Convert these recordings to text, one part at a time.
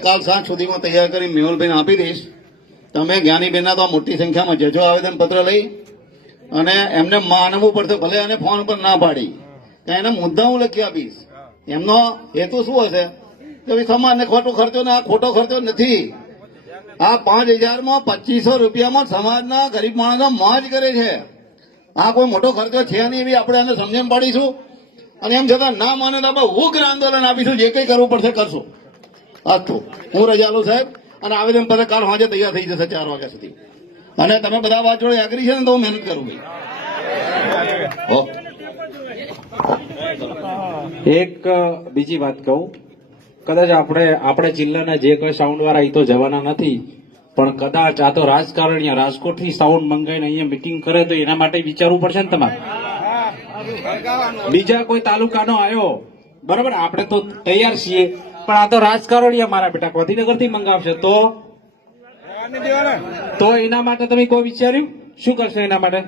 કાલ સાંજ સુધીમાં તૈયાર કરી મેહુલભાઈને આપી દઈશ. તમે જ્ઞાનીબેનના તો મોટી સંખ્યામાં જજો આવેદનપત્ર લઈ અને એમને માનવું પડશે, ભલે અને ફોન પર ના પાડી. તો એના મુદ્દા હું લખી આપીશ. એમનો હેતુ શું હશે? કે સમાજને ખોટો ખર્ચો ને આ ખોટો ખર્ચો નથી. આ પાંચ હજારમાં પચીસો રૂપિયામાં સમાજના ગરીબ માણસો મોજ કરે છે. આ કોઈ મોટો ખર્ચો છે નહીં એવી આપણે એને સમજણ પાડીશું. અને એમ છતાં ના માને તો આપણે ઉગ્ર આંદોલન આપીશું. જે કંઈ કરવું પડશે કરશું. અસ્તુ હું રજા લઉં સાહેબ, અને આવેદન પત્ર કાલ સાંજે તૈયાર થઈ જશે ચાર વાગ્યા સુધી. અને તમે બધા વાત જોડે આગરી છે ને તો હું મહેનત કરું ભાઈ. એક બીજી વાત કહું. કદાચ આપણે આપણે જિલ્લાના જે કોઈ સાઉન્ડ વાળા એ તો જવાના નથી, પણ કદાચ આ તો રાજકારણ રાજકોટથી સાઉન્ડ મંગાવીને અહીંયા મિટિંગ કરે તો એના માટે વિચારવું પડશે ને તમારે? બીજા કોઈ તાલુકાનો આવ્યો. બરાબર, આપણે તો તૈયાર છીએ. પણ આ તો રાજકારણીયા મારા બેટા ગાંધીનગરથી મંગાવશે. તો? તો એના માટે તમે કોઈ વિચાર્યું? શું કરશો એના માટે?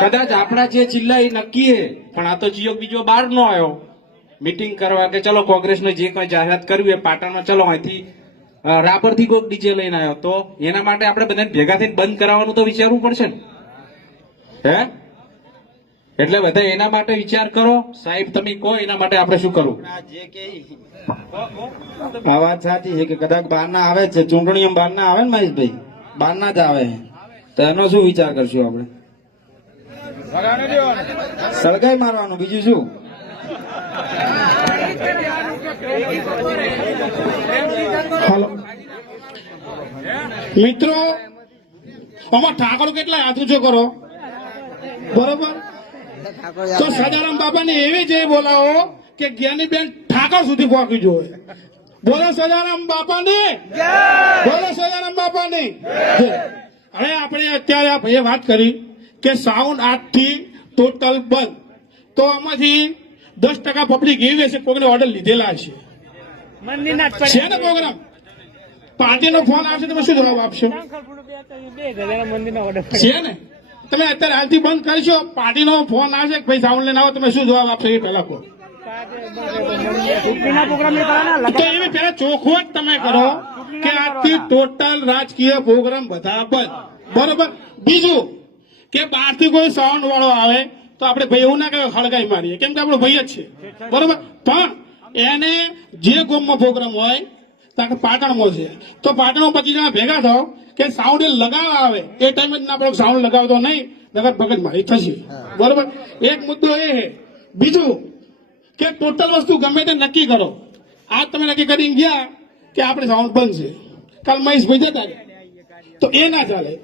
કદાચ આપણા જે જિલ્લા એ નક્કી છે, પણ આ તો જીઓ બીજો બહાર નો આવ્યો. મીટિંગ કરવા કે ચલો કોંગ્રેસને જે કઈ જાહેરાત કરવી હોય પાટણમાં ચલો અહીંથી રાપરથી કોઈક ડીજે લઈને આવ્યો. તો એના માટે આપણે બધાને ભેગા થઈને બંધ કરાવવાનું તો વિચારવું પડશે ને. હે? એટલે બધા એના માટે વિચાર કરો. સાહેબ તમે કહો એના માટે આપણે શું કરવું? આ વાત સાચી છે કે કદાચ બહાર ના આવે છે. ચૂંટણીઓ બહાર ના આવે ને મહેશભાઈ? બહાર ના જ આવે. તો એનો શું વિચાર કરશું આપણે? સળગાઈ મારવાનું. બીજું શું? હાલો. મિત્રો અમાર ઠાકોર કેટલા હાથ ઊંચો કરો? બરોબર? તો સદારામ બાપાને એવી જય બોલાવો કે જ્ઞાનીબેન ઠાકોર સુધી પહોંચી જોઈએ. બોલો સદારામ બાપાને. બોલો સદારામ બાપાને. હવે આપણે અત્યારે આ ભાઈએ વાત કરી કે સાઉન્ડ આઠથી ટોટલ બંધ. તો આમાંથી દસ ટકા પબ્લિક એવી હશે કોઈને ઓર્ડર લીધેલા છે છે ને પ્રોગ્રામ પાર્ટીનો ફોન આવશે તમે શું જવાબ આપશો? છે ને? તમે અત્યારે હાલથી બંધ કરશો પાર્ટીનો ફોન આવશે કે ભાઈ સાઉન્ડ લઈને આવો તમે શું જવાબ આપશો એ પહેલા કહો. તો એવી પેલા ચોખ્ખો જ તમે કરો કે આજથી ટોટલ રાજકીય પ્રોગ્રામ બધા બંધ. બરોબર? બીજું કે બહારથી કોઈ સાઉન્ડ વાળો આવે તો આપણે ભાઈ એવું ના કહેવાય હળગાઈ મારીએ. કેમ કે આપણો ભાઈ જ છે. બરોબર? પણ એને જે ગોમમાં પ્રોગ્રામ હોય કે પાટણમાં છે. તો પાટણમાં પચીસ જણા ભેગા થાવ કે સાઉન્ડ એ લગાવવા આવે એ ટાઈમે જ ના આપણે સાઉન્ડ લગાવતો નહીં નગર ભગત મારી થશે. બરોબર? એક મુદ્દો એ છે. બીજું કે ટોટલ વસ્તુ ગમે તે નક્કી કરો. આજ તમે નક્કી કરીને ગયા કે આપણે સાઉન્ડ બંધ છે. કાલ મહેશભાઈ જતા રહે. તો એ ના ચાલે.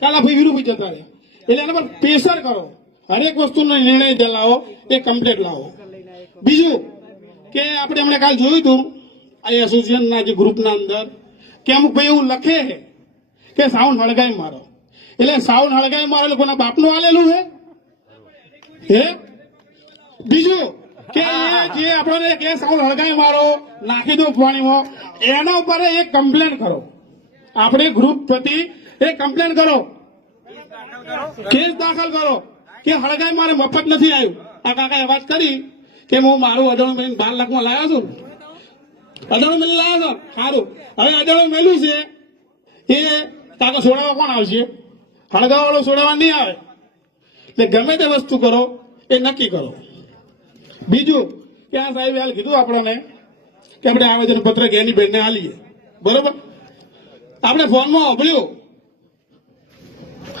કાલ આ ભાઈ વિરુભાઈ જતા રહે. એટલે એના પર પ્રેશર કરો. હરેક વસ્તુનો નિર્ણય લાવો એ કમ્પ્લીટ લાવો. બીજું કે આપણે હમણાં કાલ જોયું હતું આ એસોસિએશનના જે ગ્રુપના અંદર કે અમુક ભાઈ એવું લખે છે કે સાઉન્ડ હળગાય મારો. એટલે સાઉન્ડ હળગાય મારો એ લોકોના બાપનું આલેલું છે? હે? બીજું કે એ જે આપણને કે સાઉન્ડ હળગાય મારો નાખી દો પાણીમાં એના ઉપર એક કમ્પ્લેન કરો. આપણે ગ્રુપ પ્રતિ એક કમ્પ્લેન કરો. કેસ દાખલ કરો. કે હળગાય મારે મફત નથી આવ્યું. આ કાકાએ વાત કરી કે હું મારું મેળવીને બાર લાખમાં લાવ્યો છું. અજાણું મેળવી લાવ્યો સર. સારું હવે અજાણું મેલું છે. એ તાકો છોડાવવા કોણ આવશે? હળગાવ વાળો છોડાવવા નહીં આવે. એટલે ગમે તે વસ્તુ કરો, એ નક્કી કરો. બીજું કે આ સાહેબે હાલ કીધું આપણને કે આપણે આવેદન પત્ર એની બેનને હાલીએ. બરોબર? આપણે ફોનમાં અભળ્યું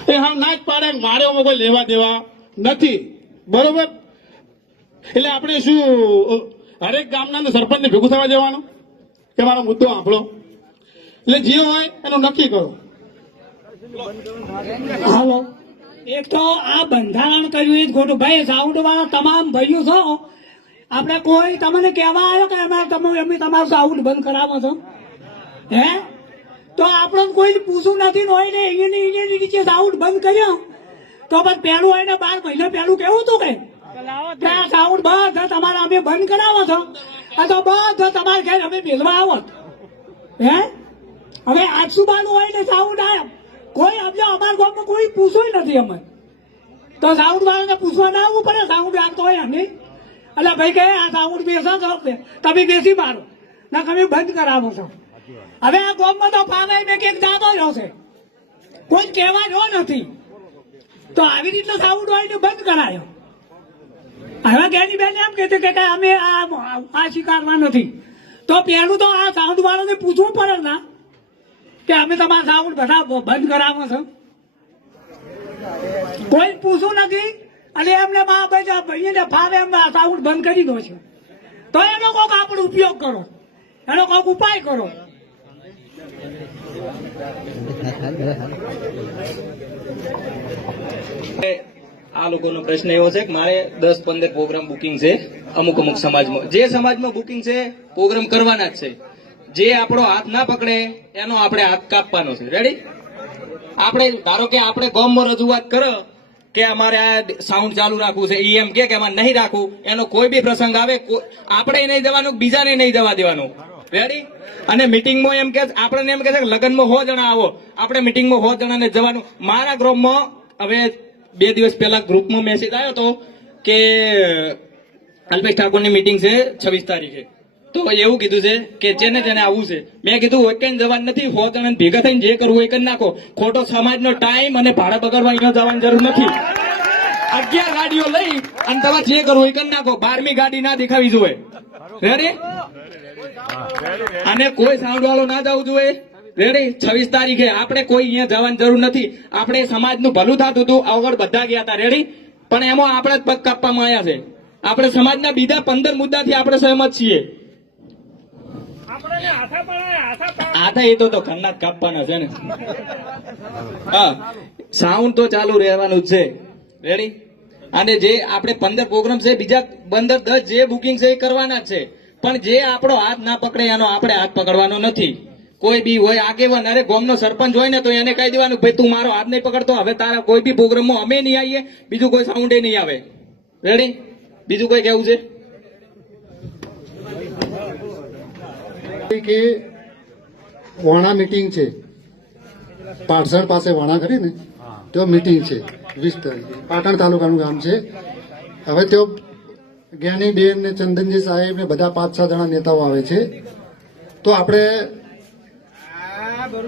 એ હા ના જ પાડે મારે કોઈ લેવા દેવા નથી. બરોબર? એટલે આપણે શું હરેક ગામના સરપંચને ભેગું થવા જવાનું? કે મારો મુદ્દો સાંભળો. એટલે જે હોય એનું નક્કી કરો. હાલો. એક તો આ બંધારણ કર્યું એ જ ખોટું. ભાઈ સાઉન્ડ વાળા તમામ ભાઈઓ છો. આપણે કોઈ તમને કહેવા આવ્યો કે અમે તમે અમે તમારું સાઉન્ડ બંધ કરાવો છો? હે? તો આપણે કોઈ પૂછવું નથી ને હોય ને અહીંયાની અહીંયાની નીચે સાઉન્ડ બંધ કર્યો. તો બસ પહેલું હોય ને બાર મહિના પહેલું કેવું હતું કે? સાઉન્ડ બંધ તમારા અમે બંધ કરાવો છો. આ તો બધો તમારા ઘેર અમે મેળવા આવો છો. હે? હવે બાનું હોય ને સાઉન્ડ આવ્યો કોઈ અમને અમારા ગામમાં કોઈ પૂછવું નથી અમે તો સાઉન્ડ વાળાને પૂછવા ના આવવું પડે, સાઉન્ડ રાખતો હોય અમે એટલે ભાઈ કહે, આ સાઉન્ડ બેસો છો તમે બેસી મારો. ના, તમે બંધ કરાવો છો. હવે આ ગોમમાં તો પાવાઈ મેં કંઈક જાતો જ હશે. કોઈ કહેવા જો નથી. તો આવી રીતે સાઉન્ડ હોય ને બંધ કરાયો. હવે જ્ઞાની બેન એમ કહેતી કે અમે આ સ્વીકારવા નથી. તો પહેલું તો આ સાઉન્ડ વાળાને પૂછવું પડે ના કે અમે તમારા સાઉન્ડ બધા બંધ કરાવો છો. કોઈ પૂછવું નથી. અને એમને મા બધા ભાઈને ફાવે એમ આ સાઉન્ડ બંધ કરી દો છે. તો એનો કોઈક આપણે ઉપયોગ કરો. એનો કોઈક ઉપાય કરો. આ લોકોનો પ્રશ્ન એવો છે કે મારે દસ પંદર પ્રોગ્રામ બુકિંગ છે અમુક અમુક સમાજમાં. જે સમાજમાં બુકિંગ છે પ્રોગ્રામ કરવાના જ છે. જે આપણો હાથ ના પકડે, એનો આપણે હાથ કાપવાનો છે. રેડી આપણે, ધારો કે આપણે ગોમમાં રજૂઆત કરો કે અમારે આ સાઉન્ડ ચાલુ રાખવું છે, ઈ એમ કે અમારે નહીં રાખવું, એનો કોઈ બી પ્રસંગ આવે આપણે નહીં જવાનું, બીજાને નહીં જવા દેવાનું. રેડી અને મિટિંગમાં એમ કે, આપણને એમ કે છે લગ્નમાં હો જણા આવો. આપણે મિટિંગમાં હો જણાને જવાનું. મારા ગ્રુપમાં હવે બે દિવસ પહેલા ગ્રુપમાં મેસેજ આવ્યો હતો કે અલ્પેશ ઠાકોરની મિટિંગ છે છવ્વીસ તારીખે. તો એવું કીધું છે કે જેને જેને આવવું છે. મેં કીધું એક જવાનું નથી હો તમે ભેગા થઈને જે કરવું એ કરી નાખો. ખોટો સમાજનો ટાઈમ અને ભાડા બગાડવા અહીંયા જવાની જરૂર નથી. અગિયાર ગાડીઓ લઈ અને તમારે જે કરવું એ કરી નાખો. બારમી ગાડી ના દેખાવી જોઈએ. અને કોઈ સાઉન્ડ વાળો ના જવું જોઈએ. રેડી? છવ્વીસ તારીખે આપણે કોઈ અહીંયા જવાની જરૂર નથી. આપણે સમાજનું ભલું થતું હતું. આગળ બધા ગયા હતા. રેડી? પણ એમાં આપણે જ પગ કાપવામાં આવ્યા છે. આપણે સમાજના બીજા પંદર મુદ્દાથી આપણે સહમત છીએ. આથા એ તો તો ઘરના જ કાપવાના છે ને. હા. સાઉન્ડ તો ચાલુ રહેવાનું જ છે. રેડી? અને જે આપણે પંદર પ્રોગ્રામ છે બીજા પંદર દસ જે બુકિંગ છે એ કરવાના જ છે. પણ જે આપણો હાથ ના પકડે એનો આપણે હાથ પકડવાનો નથી. કોઈ બી હોય આગેવાન, અરે ગોમનો સરપંચ હોય ને તો એને કહી દેવાનું ભાઈ તું મારો હાથ નહીં પકડતો, હવે તારા કોઈ બી પ્રોગ્રામમાં અમે નહીં આવીએ, બીજું કોઈ સાઉન્ડે નહીં આવે. રેડી બીજું કોઈ કેવું છે? કે વાણા મીટિંગ છે. પાટસર પાસે વાણા કરી ને? તો મીટિંગ છે. વીસ તારીખે પાટણ તાલુકાનું ગામ છે. હવે તેઓ જ્ઞાની બેન ને ચંદનજી સાહેબ ને બધા પાંચ છ જણા નેતાઓ આવે છે. તો આપણે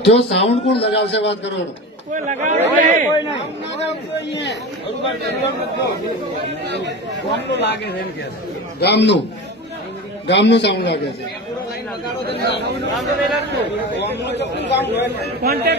જો સાઉન્ડ કોણ લગાવશે વાત કરવાનો? ગામનું ગામનું. સાઉન્ડ લાગે છે. કોન્ટેક